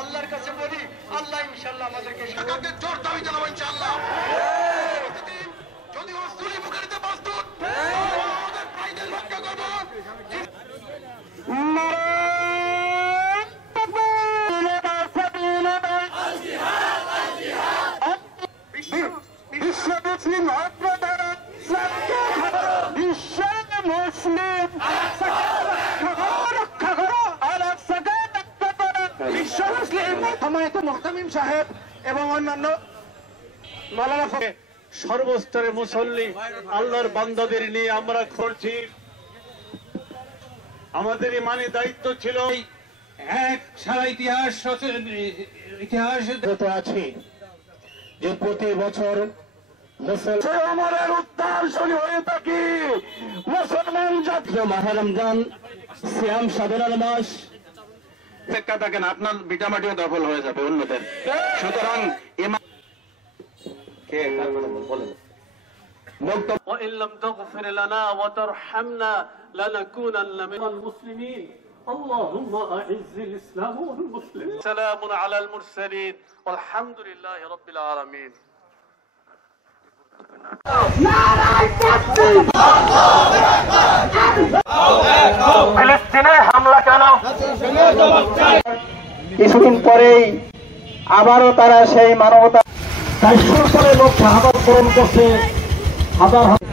আল্লাহর কাছে বলি, আল্লাহ ইনশাআল্লাহ আমাদেরকে সাকাতের জোর দাবি জানাবো ইনশাআল্লাহ। যদি অস্ত্রী মুখেরিতে প্রস্তুত আমাদের ভাইদের রক্ষা করবো। বিশ্ব মুসলিম বিশ্ব মুসলিম রক্ষা করো বিশ্ব মুসলিম সম্মানিত মুহতামিম সাহেব এবং অন্যান্য মাওলানা সর্বস্তরে মুসল্লি আল্লাহর বান্দাদের নিয়ে আমরা করছি। আমাদের ইমানি দায়িত্ব ছিল এক সারা ইতিহাস আছে যে প্রতি বছর আমাদের উত্তরসূরি হয়ে থাকি মুসলমান জাতীয় মাহে রমজান সিয়াম সাধনার মাস। অপেক্ষা থাকেন, আপনার ভিটামাটিও দখল হয়ে যাবে অন্যদের। সুতরাং وإن لم تغفر لنا وترحمنا لنكونن من المسلمين اللهم أعز الإسلام والمسلمين سلام على المرسلين والحمد لله رب العالمين ফিলিস্তিনে হামলা কেন? কিছুদিন পরেই আবারও তারা সেই মানবতা করে লোক শাহাদাত বরণ করছে। হাজার হাজার